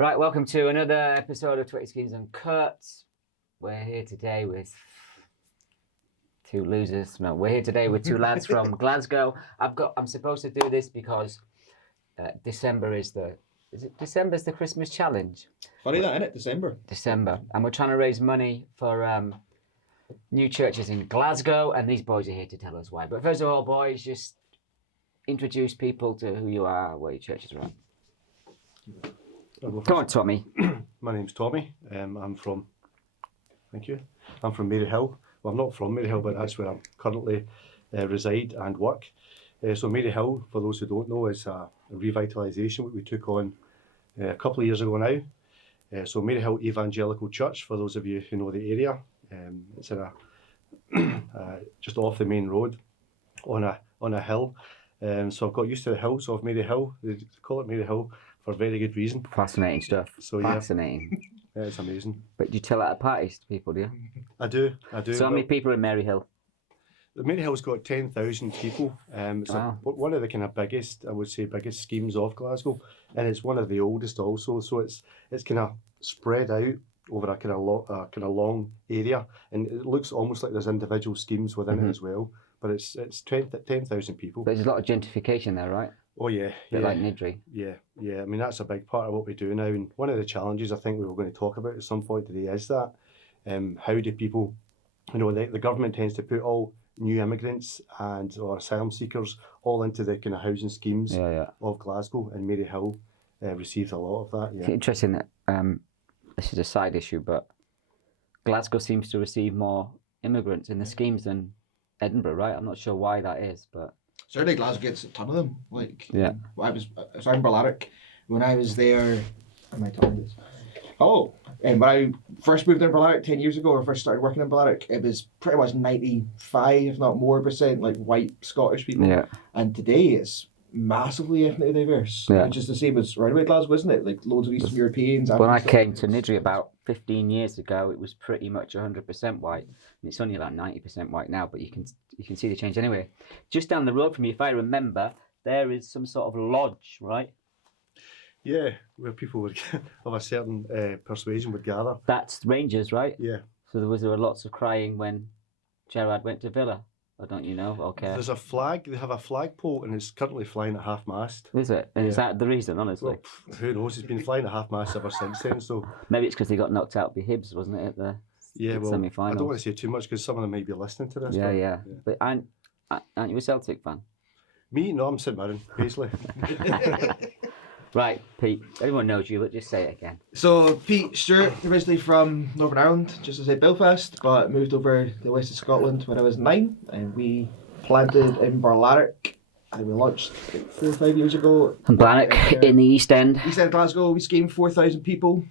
Right, welcome to another episode of 20 Schemes UNCUT. We're here today with two losers. No, we're here today with two lads from Glasgow. I'm supposed to do this because December's the Christmas challenge. Funny that, innit? December. And we're trying to raise money for new churches in Glasgow, and these boys are here to tell us why. But first of all, boys, just introduce people to who you are, where your churches are at. Come on, Tommy. My name's Tommy. I'm from Maryhill. Well, I'm not from Maryhill, but that's where I currently reside and work. So Maryhill, for those who don't know, is a revitalization we took on a couple of years ago now. So Maryhill Evangelical Church, for those of you who know the area, it's in just off the main road on a hill. So I've got used to the hills of Maryhill. They call it Maryhill for very good reason. Fascinating stuff. So Fascinating. Yeah, it's amazing. But you tell that at parties to people, do you? I do. So how many people in Maryhill? The Maryhill's got 10,000 people. It's Wow. one of the kind of biggest schemes of Glasgow, and it's one of the oldest also. So it's kind of spread out over a kind of long area, and it looks almost like there's individual schemes within it as well. But it's 10,000 people. There's a lot of gentrification there, right? Oh yeah, A bit like Niddry. Yeah. I mean, that's a big part of what we do now, and one of the challenges I think we were going to talk about at some point today is that how do people, the government tends to put all new immigrants or asylum seekers all into the kind of housing schemes of Glasgow, and Maryhill receives a lot of that. It's interesting that this is a side issue, but Glasgow seems to receive more immigrants in the schemes than Edinburgh, right? I'm not sure why that is, but Certainly Glasgow gets a ton of them. Yeah. I was in Barlanark when I was there. Am I telling this? Oh, and when I first moved in Barlanark 10 years ago, or first started working in Barlanark, it was pretty much 95, if not more percent, like white Scottish people. Yeah. And today it's massively ethnically diverse. Yeah. Which is the same as right away Glasgow, isn't it? Like loads of Eastern Europeans. When I came to Niddry about 15 years ago, it was pretty much 100% white. And it's only about 90% white now, but you can see the change anyway. Just down the road from you, if I remember, there is some sort of lodge, right? Yeah, where people would of a certain persuasion would gather. That's Rangers, right? Yeah. So there were lots of crying when Gerard went to Villa. Or don't you know? Okay. There's a flag. They have a flagpole, and it's currently flying at half mast. Is it? And is that the reason? Honestly, well, who knows? It's been flying at half mast ever since then. So maybe it's because they got knocked out by Hibs, wasn't it? At the semi-finals. I don't want to say too much because some of them might be listening to this. Yeah. But aren't you a Celtic fan? Me? No, I'm St Mirren, Paisley. Right, Pete. Everyone knows you, but just say it again. So, Pete Stewart, originally from Northern Ireland, just as I said Belfast, but moved over to the west of Scotland when I was 9, and we planted in Barlanark. I think we launched 4 or 5 years ago. And Barlanark in the East End. East End of Glasgow, we schemed 4,000 people,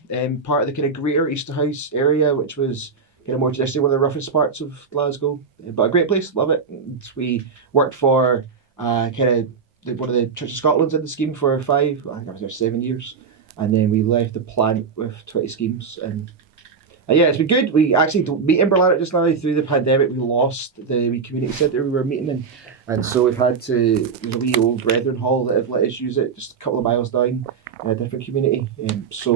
part of the kind of greater Easterhouse area, which was kind of more traditionally one of the roughest parts of Glasgow, but a great place, love it. And we worked for one of the Church of Scotland's in the scheme for I think I was there 7 years, and then we left the plant with 20 schemes, and yeah, it's been good. We actually don't meet in Barlanark just now. Through the pandemic, we lost the wee community centre we were meeting in, and so we've had to, there's a wee old Brethren Hall that have let us use it just a couple of miles down in a different community, so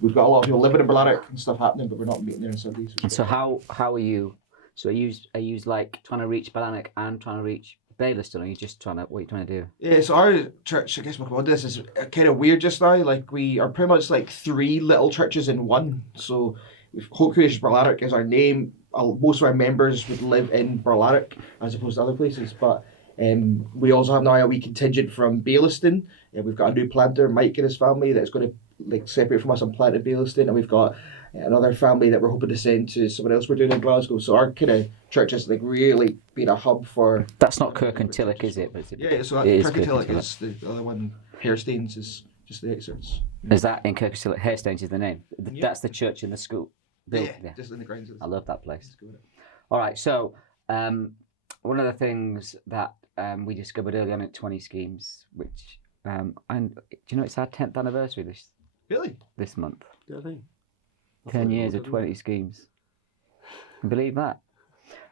we've got a lot of people living in Barlanark and stuff happening, but we're not meeting there on Sundays. And so how are you? So are you like trying to reach Barlanark and trying to reach Bayleston, or are you just what are you trying to do? Yeah, so our church, I guess we'll come on to this, is kind of weird just now. Like, we are pretty much like 3 little churches in one. So Hope Community Church Barlanark is our name. Most of our members would live in Barlanark as opposed to other places, but we also have now a wee contingent from Bayleston. We've got a new planter, Mike and his family, that's going to separate from us and plant in Bayleston, and we've got another family that we're hoping to send to someone else we're doing in Glasgow. So our kind of church has really been a hub for... That's not Kirkintilloch, is it? Yeah, so Kirkintilloch is the other one. Hairstains is just the excerpts. Is that in Kirkintilloch? Hairstains is the name. That's the church in the school. Yeah, just in the grounds. I love that place. All right, so one of the things that we discovered early on at 20 Schemes, which and do you know it's our 10th anniversary this month? Yeah, I think. 10 years of 20 Schemes. Can you believe that?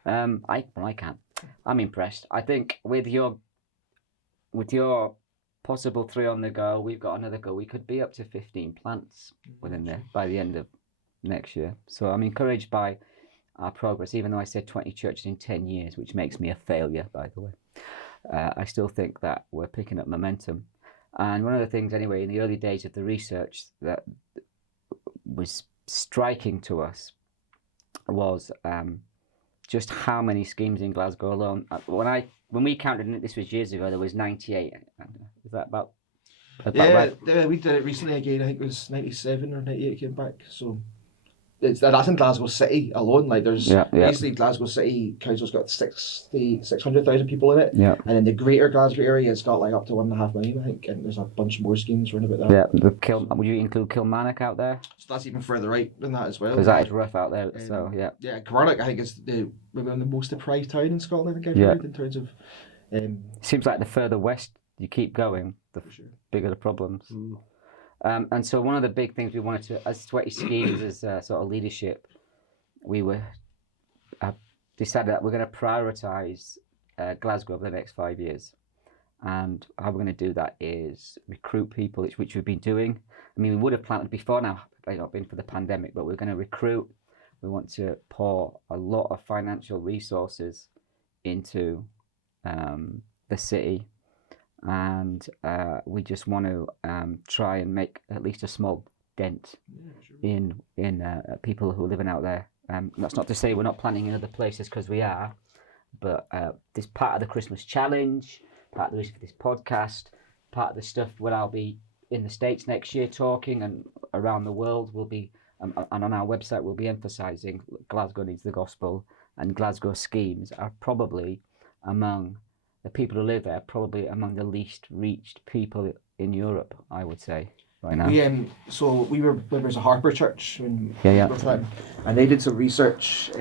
I can't. I'm impressed. I think with your possible 3 on the go. We've got another go. We could be up to 15 plants within there by the end of next year. So I'm encouraged by our progress, even though I said 20 churches in 10 years, which makes me a failure, by the way. I still think that we're picking up momentum. And one of the things, anyway, in the early days of the research that was striking to us was just how many schemes in Glasgow alone. When we counted it, this was years ago, there was 98. Is that about right? Yeah, we did it recently again. I think it was 97 or 98 came back. So that's in Glasgow City alone. Like there's basically Glasgow City Council's got 600,000 people in it. Yeah. And then the greater Glasgow area has got like up to 1.5 million, I think. And there's a bunch more schemes running about that. Yeah. Would you include Kilmarnock out there? So that's even further right than that as well. Because that is rough out there. So yeah. Yeah, Kilmarnock I think is maybe the most deprived town in Scotland. I think I've heard in terms of. Seems like the further west you keep going, the bigger the problems. And so one of the big things we wanted to, as 20 schemes, as sort of leadership, we were decided that we're going to prioritise Glasgow over the next 5 years. And how we're going to do that is recruit people, which we've been doing. I mean, we would have planted before now, had it not been for the pandemic, but we're going to recruit. We want to pour a lot of financial resources into the city. And we just want to try and make at least a small dent in people who are living out there. That's not to say we're not planning in other places, because we are, but this part of the Christmas challenge, part of the reason for this podcast, part of the stuff where I'll be in the States next year talking, and around the world will be, and on our website we'll be emphasising Glasgow needs the gospel, and Glasgows Schemes are probably among the people who live there, probably among the least reached people in Europe, I would say, right now. We were members of Harper Church when and they did some research,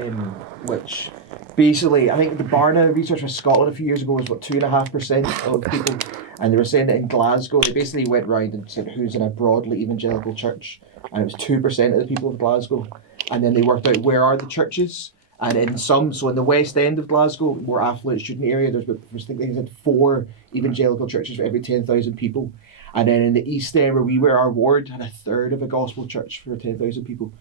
which basically, I think the Barna research for Scotland a few years ago was 2.5% of people, and they were saying that in Glasgow they basically went round and said who's in a broadly evangelical church, and it was 2% of the people of Glasgow, and then they worked out where are the churches. And in so in the west end of Glasgow, more affluent student area, I think they said 4 evangelical churches for every 10,000 people. And then in the east end, where we were, our ward had 1/3 of a gospel church for 10,000 people,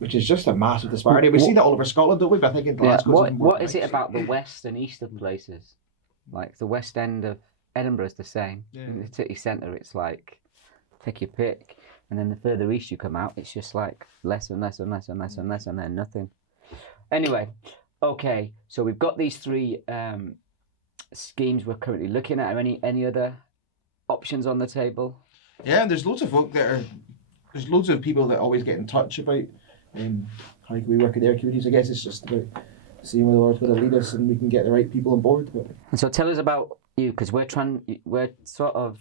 which is just a massive disparity. We see that all over Scotland, don't we? But I think in Glasgow, what is it about the west and eastern places? Like the west end of Edinburgh is the same. In the city centre, it's like take your pick, and then the further east you come out, it's just like less and less and less and less and less, and then nothing. Anyway, okay, so we've got these 3 schemes we're currently looking at. Are any other options on the table? Yeah, and there's loads of folk there's loads of people that always get in touch about how can we work in their communities. I guess it's just about seeing where the Lord's going to lead us and we can get the right people on board. And so tell us about you, because we're sort of,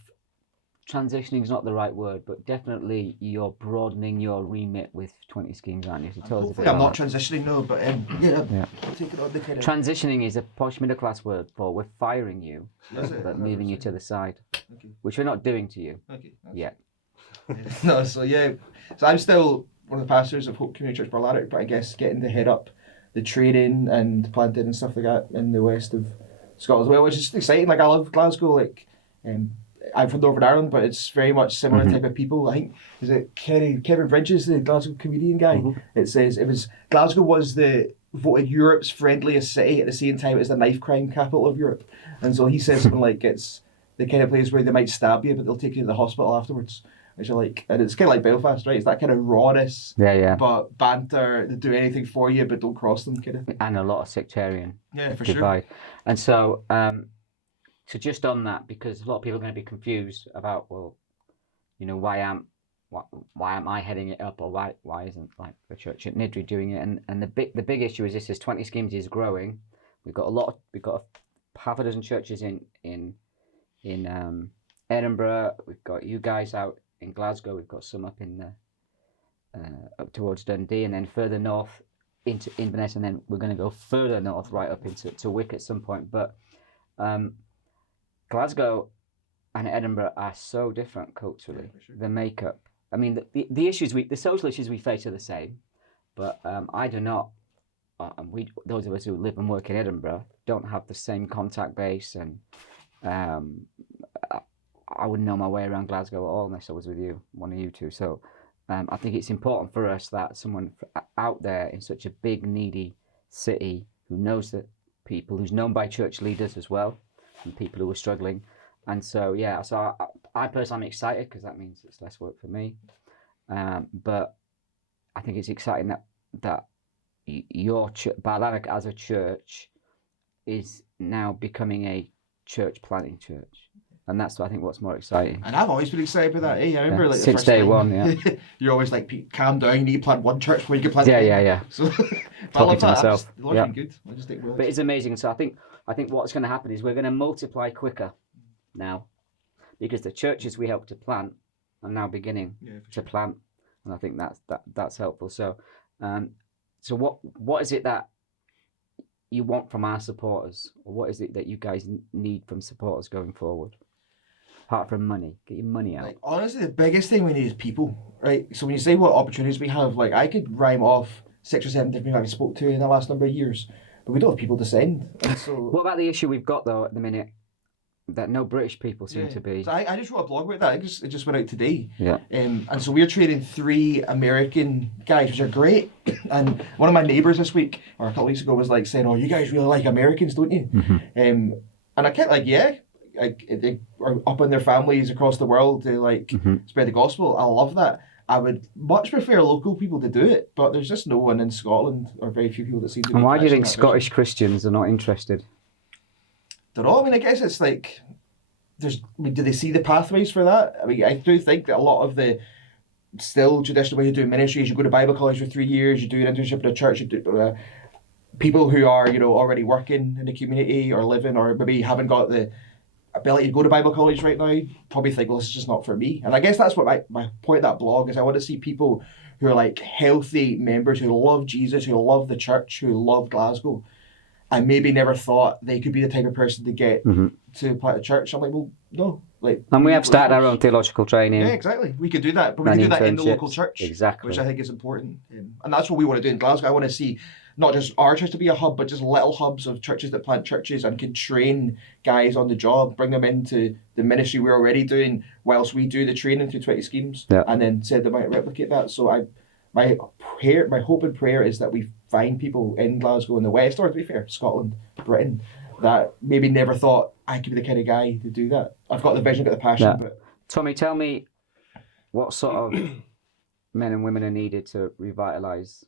transitioning is not the right word, but definitely you're broadening your remit with 20 schemes, aren't you? So tell us a bit I'm about not transitioning, no, but I'll take it on the kind of... Transitioning is a posh middle class word for we're firing you, but moving you to the side, which we're not doing to you yet. No, so I'm still one of the pastors of Hope Community Church Barlanark, but I guess getting to head up the training and planting and stuff like that in the west of Scotland as well, which is exciting. Like I love Glasgow, I'm from Northern Ireland, but it's very much similar type of people. I think, is it Kevin Bridges, the Glasgow comedian guy? It says Glasgow was voted Europe's friendliest city at the same time as the knife crime capital of Europe. And so he says something like it's the kind of place where they might stab you, but they'll take you to the hospital afterwards. Which I like, and it's kind of like Belfast, right? It's that kind of rawness, but banter, they do anything for you, but don't cross them, kind of. And a lot of sectarian divide. Sure. And so, so just on that, because a lot of people are going to be confused about, well, why am I heading it up, or why isn't like the church at Niddry doing it? And the big issue is this: is 20 schemes is growing. We've got half a dozen churches in Edinburgh. We've got you guys out in Glasgow. We've got some up in up towards Dundee, and then further north into Inverness, and then we're going to go further north right up into Wick at some point. But Glasgow and Edinburgh are so different culturally. The makeup. I mean, the issues the social issues we face are the same, but I do not. Those of us who live and work in Edinburgh don't have the same contact base, and I wouldn't know my way around Glasgow at all unless I was with you, one of you two. So I think it's important for us that someone out there in such a big, needy city who knows the people, who's known by church leaders as well, and people who are struggling. And so, yeah, so I personally am excited because that means it's less work for me. But I think it's exciting that your Barlanark as a church is now becoming a church planting church. And that's, I think, what's more exciting. And I've always been excited about that. I remember like the since first day time, one. Yeah, you're always like, calm down. You need to plant one church before you can plant. yeah. So I Talking love to that. myself. The Lord's been good. I just think, well, But it's amazing. So I think what's going to happen is we're going to multiply quicker now, because the churches we help to plant are now beginning to plant, and I think that's helpful. So, so what is it that you want from our supporters, or what is it that you guys need from supporters going forward? Apart from money, get your money out. Like, honestly, the biggest thing we need is people, right? So when you say what opportunities we have, like I could rhyme off 6 or 7 different people I've spoke to in the last number of years, but we don't have people to send. And so What about the issue we've got though at the minute that no British people seem to be? So I just wrote a blog about that. It just went out today. Yeah. And so we're training 3 American guys, which are great. And one of my neighbours this week, or a couple of weeks ago, was like saying, "Oh, you guys really like Americans, don't you?" Mm-hmm. And I kept like, yeah. Like they are up in their families across the world to like spread the gospel. I love that. I would much prefer local people to do it, but there's just no one in Scotland, or very few people that seem to be. And why do you think that Scottish Christians are not interested? Don't know. I mean, I guess it's like do they see the pathways for that? I mean, I do think that a lot of the still traditional way of doing ministry is you go to Bible college for 3 years, you do an internship in a church, you do people who are already working in the community or living, or maybe haven't got the ability to go to Bible college right now, probably think, well, this is just not for me. And I guess that's what my point of that blog is. I want to see people who are like healthy members who love Jesus, who love the church, who love Glasgow, and maybe never thought they could be the type of person to get to plant a church. I'm like, well, no. Like, and we have started our own theological training. Yeah, exactly. We could do that, but we can do that in the local church. Exactly. Which I think is important. And that's what we want to do in Glasgow. I want to see not just our church to be a hub, but just little hubs of churches that plant churches and can train guys on the job, bring them into the ministry we're already doing whilst we do the training through 20 schemes, and then said they might replicate that. So my hope and prayer is that we find people in Glasgow in the West, or to be fair, Scotland, Britain, that maybe never thought I could be the kind of guy to do that. I've got the vision, got the passion. Yeah. But Tommy, tell me what sort of men and women are needed to revitalise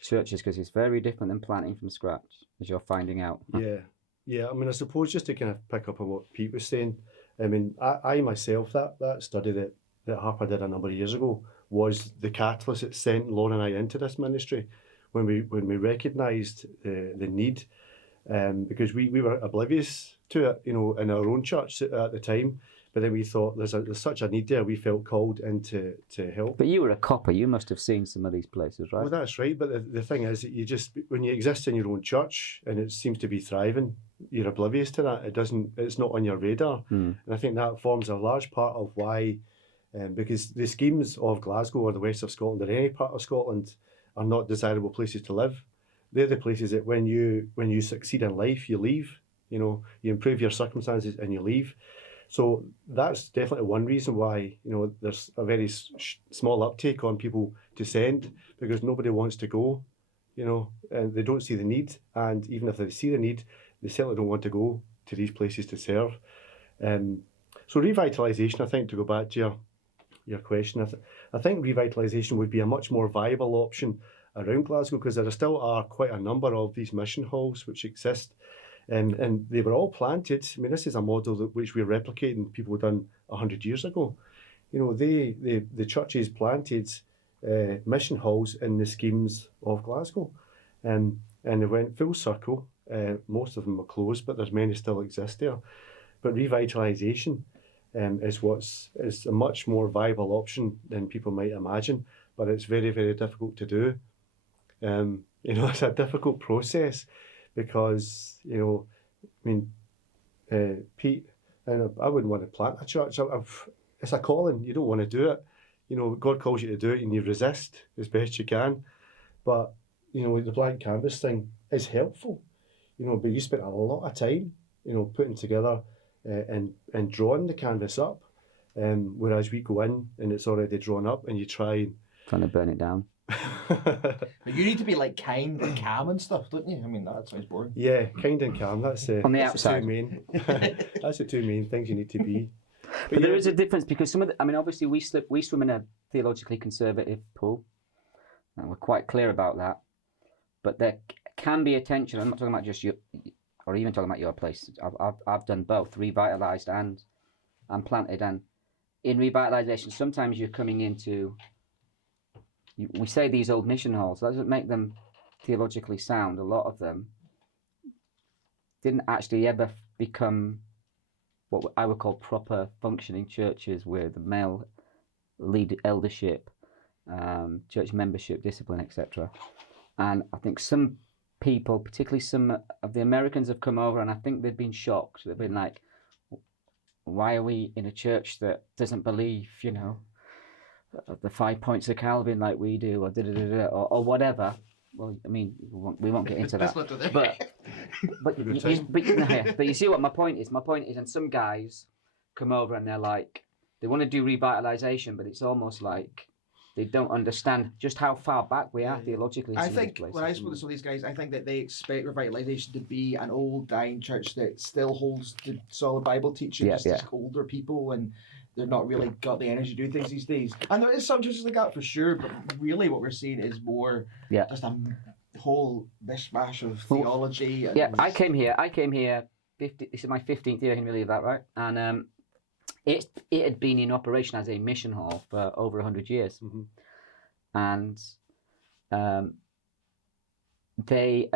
churches, because it's very different than planting from scratch, as you're finding out. Yeah. I mean, I suppose just to kind of pick up on what Pete was saying, I mean, I myself, that study that Harper did a number of years ago was the catalyst that sent Lauren and I into this ministry when we recognised the need, because we were oblivious to it, in our own church at the time. But then we thought there's such a need there. We felt called into to help. But you were a copper. You must have seen some of these places, right? Well, that's right. But the thing is that when you exist in your own church and it seems to be thriving, you're oblivious to that. It's not on your radar. And I think that forms a large part of why, because the schemes of Glasgow or the west of Scotland or any part of Scotland are not desirable places to live. They're the places that when you succeed in life, you leave. You improve your circumstances and you leave. So that's definitely one reason why there's a very small uptake on people to send, because nobody wants to go, and they don't see the need. And even if they see the need, they certainly don't want to go to these places to serve. So revitalisation, I think, to go back to your question, I think revitalisation would be a much more viable option around Glasgow, because there still are quite a number of these mission halls which exist. And they were all planted. I mean, this is a model which we're replicating people done 100 years ago. The churches planted mission halls in the schemes of Glasgow, and they went full circle. Most of them are closed, but there's many still exist there. But revitalisation is a much more viable option than people might imagine, but it's very, very difficult to do. It's a difficult process. Because, Pete, and I wouldn't want to plant a church. It's a calling. You don't want to do it. God calls you to do it and you resist as best you can. But, the blank canvas thing is helpful, but you spent a lot of time, putting together and drawing the canvas up, whereas we go in and it's already drawn up and you trying to burn it down. But you need to be like kind and calm and stuff, don't you? I mean, that sounds boring. Yeah, kind and calm. That's on the that's outside. The two main. That's the two main things you need to be. But there is a difference because some of the, I mean, obviously we swim in a theologically conservative pool, and we're quite clear about that. But there can be a tension. I'm not talking about just you, or even talking about your place. I've done both, revitalised and planted. And in revitalisation, sometimes you're coming into. We say these old mission halls. That doesn't make them theologically sound. A lot of them didn't actually ever become what I would call proper functioning churches with male lead eldership, church membership, discipline, etc. And I think some people, particularly some of the Americans, have come over and I think they've been shocked. They've been like, why are we in a church that doesn't believe, the 5 points of Calvin like we do, or whatever. Well, I mean, we won't get into that. But you see what my point is. My point is, and some guys come over and they're like, they want to do revitalisation, but it's almost like they don't understand just how far back we are theologically. I think when I spoke to some of these guys, I think that they expect revitalisation to be an old dying church that still holds the solid Bible teaching, just older people, and they're not really got the energy to do things these days. And there is some churches like that for sure, but really what we're seeing is more just a whole mishmash of theology. And I came here. This is my 15th year. Can you believe that, right? And it had been in operation as a mission hall for over 100 years, and they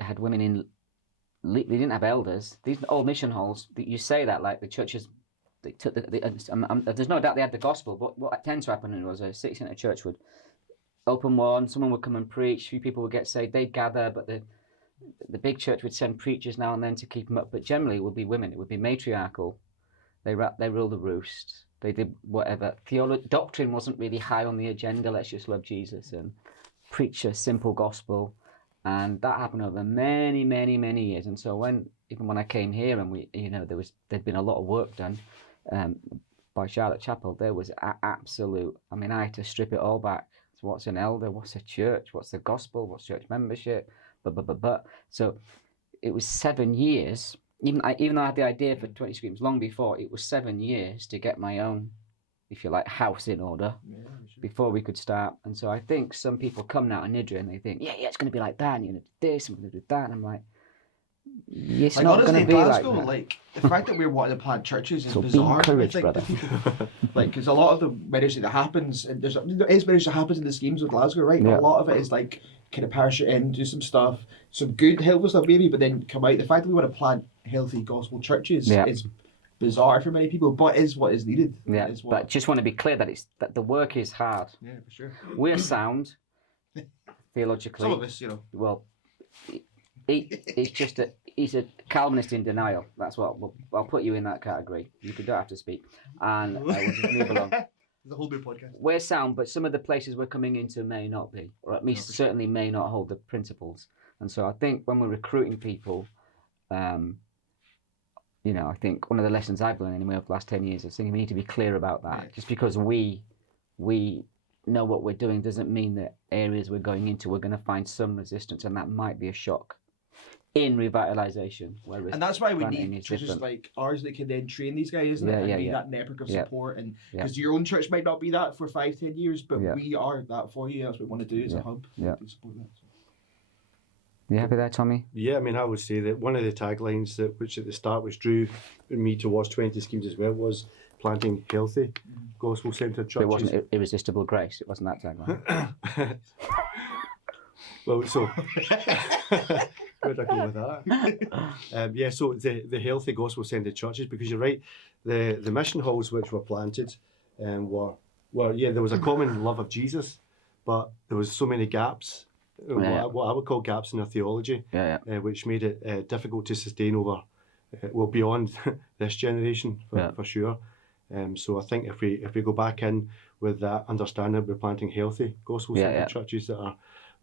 had women in. They didn't have elders. These old mission halls. You say that like the churches. They took there's no doubt they had the gospel, but what tends to happen was a city centre church would open one. Someone would come and preach. A few people would get saved. They'd gather, but the big church would send preachers now and then to keep them up. But generally, it would be women. It would be matriarchal. They ruled the roost. They did whatever. Doctrine wasn't really high on the agenda. Let's just love Jesus and preach a simple gospel. And that happened over many, many, many years. And so even when I came here and there'd been a lot of work done by Charlotte Chapel, there was absolute. I mean, I had to strip it all back. So what's an elder? What's a church? What's the gospel? What's church membership? But. So it was 7 years. Even though I had the idea for 20 Schemes long before, it was 7 years to get my own, if you like, house in order before we could start. And so I think some people come now to Nidra and they think, it's going to be like that, and you're going to do this, and we're going to do that. And I'm like, it's not going to be Glasgow, like that. Like, the fact that we're wanting to plant churches is So bizarre. be encouraged, I think, brother. to people. Like, because a lot of the ministry that happens, and there is ministry that happens in the schemes with Glasgow, right? But a lot of it is like, kind of parachute in, do some stuff, some good, helpful stuff maybe, but then come out. The fact that we want to plant healthy gospel churches is bizarre for many people, but is what is needed. Yeah, but just want to be clear that the work is hard. Yeah, for sure. We're sound theologically. Some of us, Well, it's just he's a Calvinist in denial. That's what I'll put you in that category. You don't have to speak, and we'll just move along. It's a whole new podcast. We're sound, but some of the places we're coming into may not be, or at least certainly may not hold the principles. And so I think when we're recruiting people, I think one of the lessons I've learned anyway over the last 10 years is thinking we need to be clear about that. Yeah. Just because we know what we're doing doesn't mean that areas we're going into we're going to find some resistance, and that might be a shock in revitalization. And that's why we need churches like ours that can then train these guys, isn't it? And be that network of support. And because your own church might not be that for 5-10 years, but we are that for you. That's what we want to do as a hub. Yeah. We can support that. So. You happy there, Tommy? Yeah, I mean, I would say that one of the taglines which at the start which drew me towards 20 Schemes as well was planting healthy, gospel-centred churches. It wasn't irresistible grace. It wasn't that tagline. Well, so where'd I go with that? So the healthy gospel-centred churches, because you're right, the mission halls which were planted were there was a common love of Jesus, but there was so many gaps. What I would call gaps in their theology, which made it difficult to sustain over, beyond this generation for sure. So I think if we go back in with that understanding, we're planting healthy gospel-centered churches that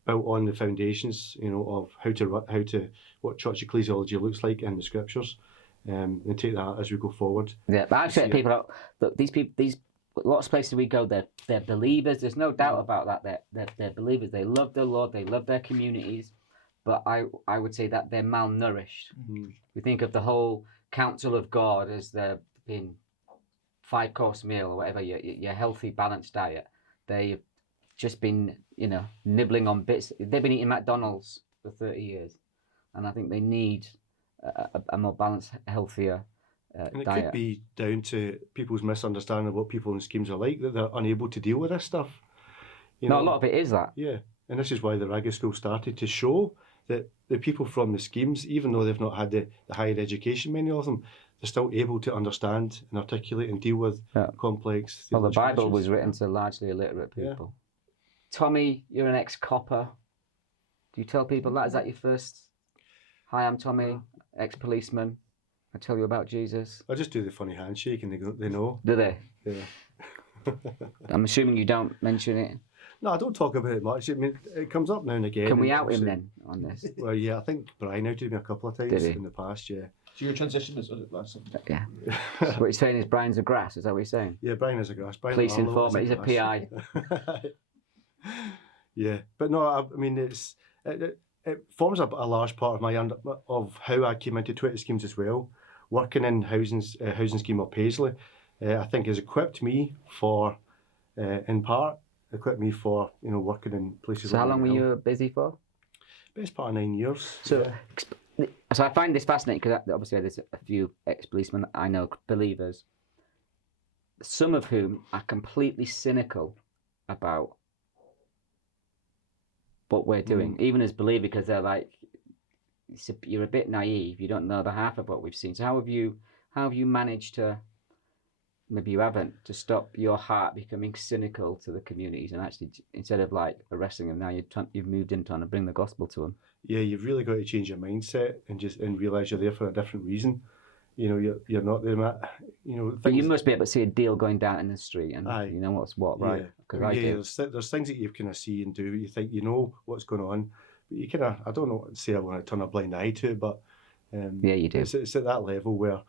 built on the foundations, of what church ecclesiology looks like in the scriptures, and take that as we go forward. Yeah, but actually, people are, look, these lots of places we go, they're believers. There's no doubt about that. They're believers. They love the Lord. They love their communities. But I would say that they're malnourished. Mm. We think of the whole counsel of God as there being 5-course meal or whatever, your healthy, balanced diet. They've just been, nibbling on bits. They've been eating McDonald's for 30 years. And I think they need a more balanced, healthier And it diet. could be down to people's misunderstanding of what people in schemes are like, that they're unable to deal with this stuff. A lot of it is that. Yeah, and this is why the Raga School started, to show that the people from the schemes, even though they've not had the higher education, many of them, they're still able to understand and articulate and deal with complex. Well, the theological Bible was issues. written to largely illiterate people. Tommy, you're an ex-copper. Do you tell people that? Is that your first? Hi, I'm Tommy, ex-policeman. I tell you about Jesus. I just do the funny handshake and they know. Do they? Yeah. I'm assuming you don't mention it. No, I don't talk about it much. I mean, it comes up now and again. Can we and out him obviously- then on this? Well, yeah, I think Brian outed me a couple of times Did he? in the past, yeah. So your transition is last time. Yeah. So what you're saying is Brian's a grass. Is that what you're saying? Yeah, Brian is a grass. Brian Police Arlo is informant. He's a grass. PI. Yeah, but no, I mean, it forms a large part of of how I came into Twitter schemes as well. Working in housing scheme of Paisley, I think has equipped me for, in part, working in places. So how like long were Maryhill. you busy for? Best part of 9 years. So, yeah. so I find this fascinating because obviously there's a few ex-policemen I know, believers, some of whom are completely cynical about what we're doing, even as believers, because they're like, you're a bit naive. You don't know the half of what we've seen. So how have you managed to? Maybe you haven't, to stop your heart becoming cynical to the communities, and actually, instead of like arresting them, now you've moved in trying to bring the gospel to them. Yeah, you've really got to change your mindset and realise you're there for a different reason. You're not there, Matt. But you must be able to see a deal going down in the street, and Aye. you know what's what, right? Because I do. There's things that you kind of see and do. You think you know what's going on, but you kind of, I don't know, say I want to turn a blind eye to it, but yeah, you do. It's at that level where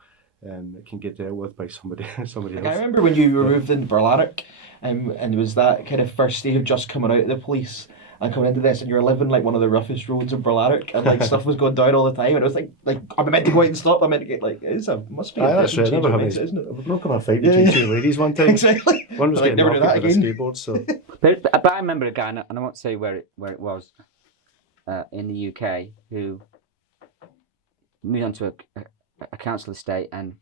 it can get dealt with by somebody else. I remember when you were moved into Barlanark, and it was that kind of first stage of just coming out of the police and coming into this, and you're living like one of the roughest roads in Barlanark, and like stuff was going down all the time, and it was like I'm meant to go out and stop. I'm meant to get must be. That's right. I remember having isn't it? we broke up a fight between two ladies one time. Exactly. One was getting never do knocked that with a again. skateboard. So But I remember a guy, and I won't say where it was, in the UK, who moved onto a council estate, and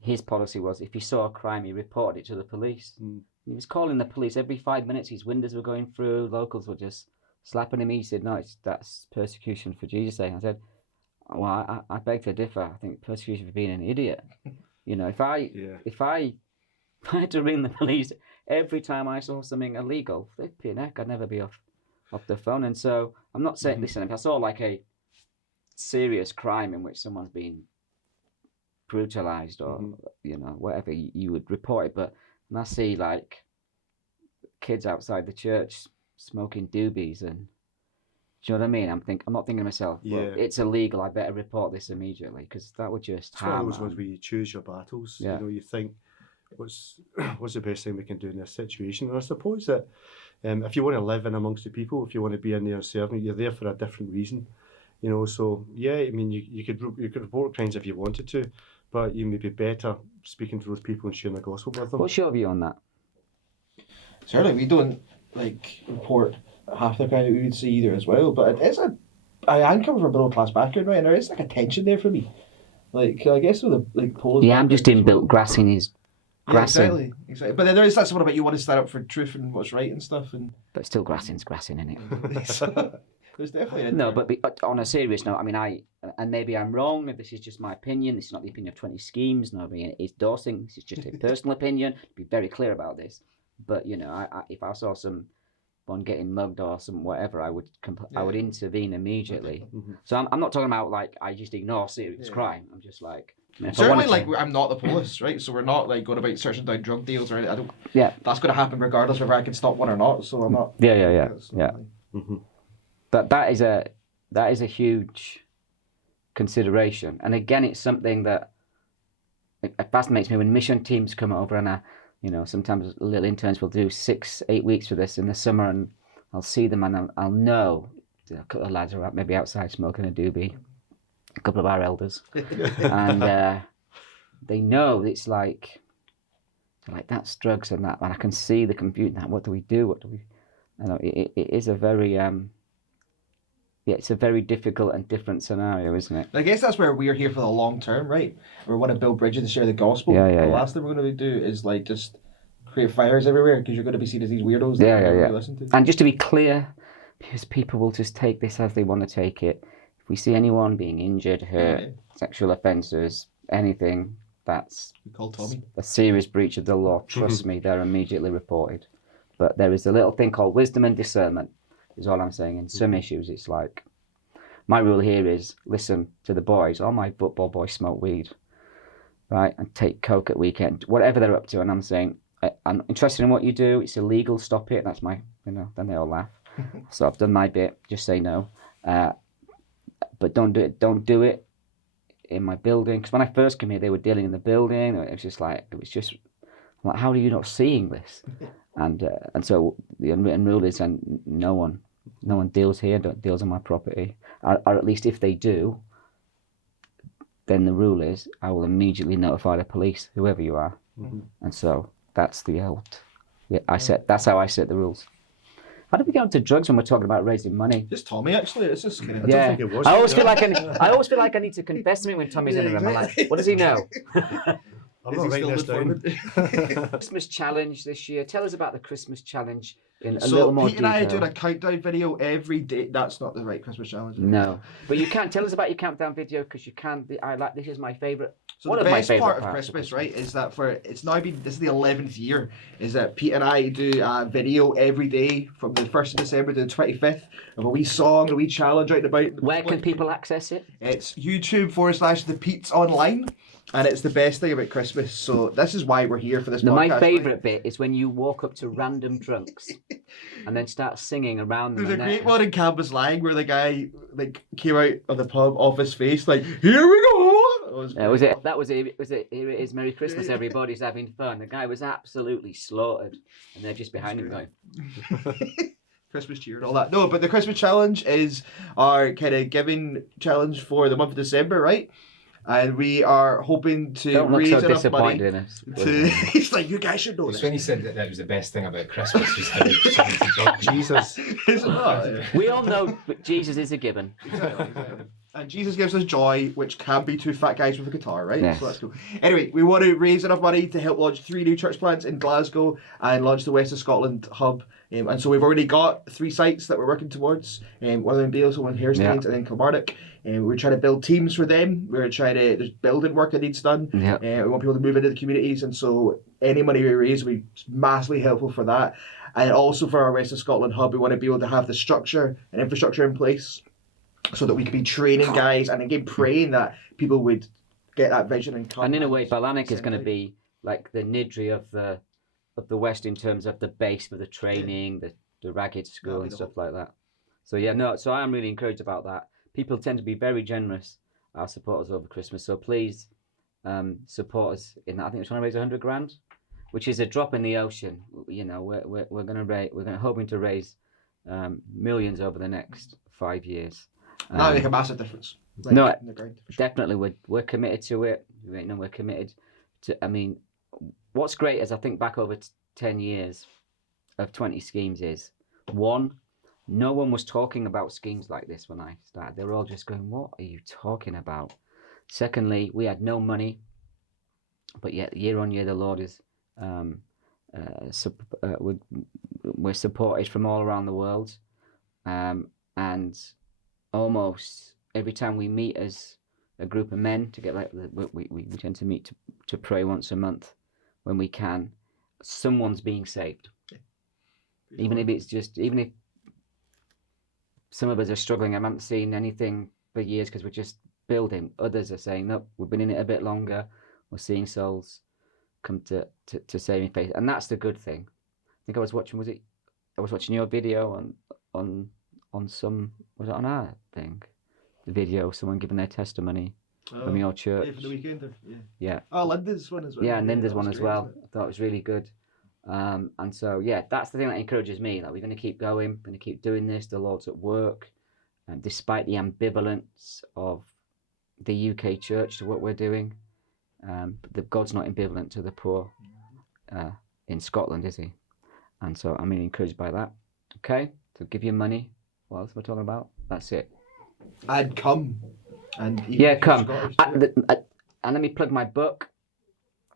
his policy was if he saw a crime, he reported it to the police. He was calling the police every 5 minutes. His windows were going through. Locals were just slapping him. He said, "No, that's persecution for Jesus' sake." I said, "Well, I beg to differ. I think persecution for being an idiot. If I had to ring the police every time I saw something illegal, flipping heck, I'd never be off the phone." And so I'm not saying, listen, if I saw like a serious crime in which someone's been brutalized or whatever, you would report it. But when I see like kids outside the church smoking doobies, and do you know what I mean? I'm not thinking to myself, well, it's illegal, I better report this immediately, because that would just it's one of those ones where you choose your battles. Yeah. You think what's the best thing we can do in this situation. And I suppose that if you want to live in amongst the people, if you want to be in there and serving, you're there for a different reason. So yeah, I mean, you could report crimes if you wanted to, but you may be better speaking to those people and sharing the gospel with them. What's your view on that? Certainly, we don't report half the crime that we would see either as well. But I am coming from a middle class background, right? And there is like a tension there for me. Like I guess with the Polish. Yeah, I'm just inbuilt grassing his grassing. Yeah, exactly. But then there is that something about you want to stand up for truth and what's right and stuff, and But still grassing's grassing, isn't it? there's definitely No, but on a serious note, I mean, and maybe I'm wrong, if this is just my opinion, this is not the opinion of 20 schemes, nobody is endorsing, this is just a personal opinion, be very clear about this. But, if I saw someone getting mugged or some whatever, I would intervene immediately. Mm-hmm. So I'm not talking about, I just ignore serious crime. I'm just like... certainly, I'm not the police, right? So we're not going about searching down drug deals or anything. I don't. Yeah. That's going to happen regardless of whether I can stop one or not. So I'm not. Yeah. Mm-hmm. But that is a huge consideration. And again, it's something that it fascinates me when mission teams come over, and sometimes little interns will do 6-8 weeks for this in the summer, and I'll see them and I'll know a couple of lads are maybe outside smoking a doobie, a couple of our elders, and they know it's like that's drugs and that, and I can see the confusion. What do we do? It is a very it's a very difficult and different scenario, isn't it? I guess that's where we're here for the long term, right? We want to build bridges and share the gospel. The last thing we're going to do is just create fires everywhere, because you're going to be seen as these weirdos that you listen to. And just to be clear, because people will just take this as they want to take it. If we see anyone being injured, hurt, sexual offences, anything, that's a serious breach of the law. Trust me, they're immediately reported. But there is a little thing called wisdom and discernment, is all I'm saying. In some issues, it's like, my rule here is listen to the boys. All my football boys smoke weed, right? And take coke at weekend, whatever they're up to. And I'm saying, I'm interested in what you do. It's illegal. Stop it. That's my, then they all laugh. So I've done my bit. Just say no. But don't do it. Don't do it in my building. Because when I first came here, they were dealing in the building. It was just like, how are you not seeing this? And so the unwritten rule is, and no one deals here, deals on my property. Or at least if they do, then the rule is I will immediately notify the police, whoever you are. And so that's the old. Yeah, that's how I set the rules. How did we get onto drugs when we're talking about raising money? Just Tommy, actually. It's just kind of. I don't think it was. I always feel like I need to confess to me when Tommy's in the room. I'm like, what does he know? I'm not writing this down. Christmas challenge this year. Tell us about the Christmas challenge in a little more Pete detail. and I are doing a countdown video every day. That's not the right Christmas challenge. No, but you can tell us about your countdown video, because you can. This is my favourite. So the best part of Christmas, right, is that this is the 11th year, is that Pete and I do a video every day from the 1st of December to the 25th of a wee song, a wee challenge out and about. Where can people access it? It's YouTube/The Pete's Online, and it's the best thing about Christmas. So this is why we're here for this podcast. My favourite bit is when you walk up to random drunks and then start singing around them. There's a great one in Campus Lang where the guy came out of the pub off his face like, here we go. Here it is, Merry Christmas, everybody's having fun. The guy was absolutely slaughtered, and they're just behind him going Christmas cheer and all that. No, but the Christmas challenge is our kind of giving challenge for the month of December, right? And we are hoping to raise enough money to. He's like, you guys should know this. When he said that was the best thing about Christmas, was how Jesus. We all know that Jesus is a given. Exactly. And Jesus gives us joy, which can be two fat guys with a guitar, right? Yes. So that's cool. Anyway, we want to raise enough money to help launch 3 new church plants in Glasgow and launch the West of Scotland hub. And so we've already got 3 sites that we're working towards. One of them in Bales, one in Hairstains, and then Kilmarnock. We're trying to build teams for them. There's building work that needs done. Yeah. We want people to move into the communities. And so any money we raise will be massively helpful for that. And also for our West of Scotland hub, we want to be able to have the structure and infrastructure in place, so that we could be training guys and again praying that people would get that vision and come. And in a way, Barlanark is going to be like the Nidri of the West in terms of the base for the training, the ragged school and stuff like that. So so I am really encouraged about that. People tend to be very generous, our supporters over Christmas. So please support us in that. I think we're trying to raise 100 grand, which is a drop in the ocean. We're hoping to raise millions over the next 5 years. That'll make a massive difference. Definitely, we're committed to it. We're committed to. I mean, what's great is I think back over 10 years of 20 schemes is, one, no one was talking about schemes like this when I started. They were all just going, "What are you talking about?" Secondly, we had no money, but yet year on year the Lord is we're supported from all around the world, and almost every time we meet as a group of men to get we tend to meet to pray once a month when we can. Someone's being saved, even if some of us are struggling. I haven't seen anything for years because we're just building. Others are saying, "Nope, we've been in it a bit longer. We're seeing souls come to saving faith," and that's the good thing. I think I was watching your video on on some, was it on our thing? The video, someone giving their testimony from your Yeah, church. for the weekend. Yeah. Yeah. Oh, Linda's one as well. Yeah, and Linda's that one was as great, well. wasn't it? I thought it was really good. And so, yeah, that's the thing that encourages me. Like, we're going to keep going, we're going to keep doing this. The Lord's at work. And despite the ambivalence of the UK church to what we're doing, God's not ambivalent to the poor in Scotland, is he? And so I'm really encouraged by that. Okay, so give your money. What else we're talking about? That's it. And come. And even Yeah, if you're come. Scottish, And let me plug my book.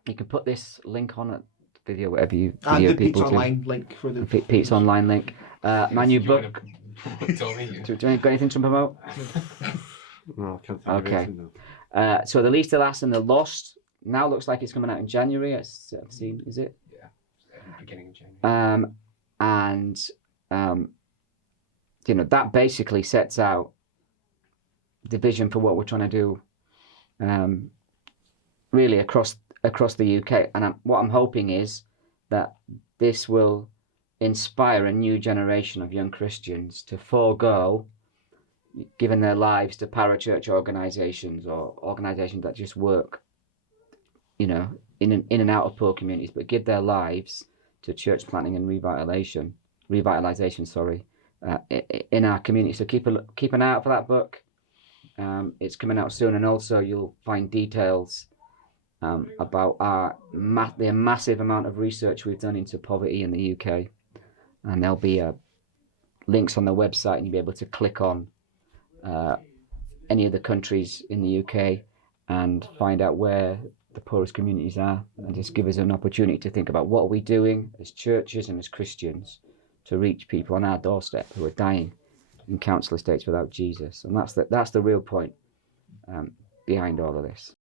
You can put this link on it, video, whatever you and video the Pete's people do. Online link for the Pete's Online link. My new book. Tommy. Do you got anything to promote? No, I can't think of Okay. anything now. So The Least, the Last, and the Lost now looks like it's coming out in January. I've seen, is it? Yeah, beginning of January. That basically sets out the vision for what we're trying to do, really across the UK. And what I'm hoping is that this will inspire a new generation of young Christians to forego giving their lives to parachurch organisations or organisations that just work, in and out of poor communities, but give their lives to church planting and revitalization. In our community. So keep an eye out for that book. It's coming out soon, and also you'll find details about the massive amount of research we've done into poverty in the UK, and there'll be links on the website, and you'll be able to click on any of the countries in the UK and find out where the poorest communities are, and just give us an opportunity to think about what are we doing as churches and as Christians to reach people on our doorstep who are dying in council estates without Jesus. And that's the real point behind all of this.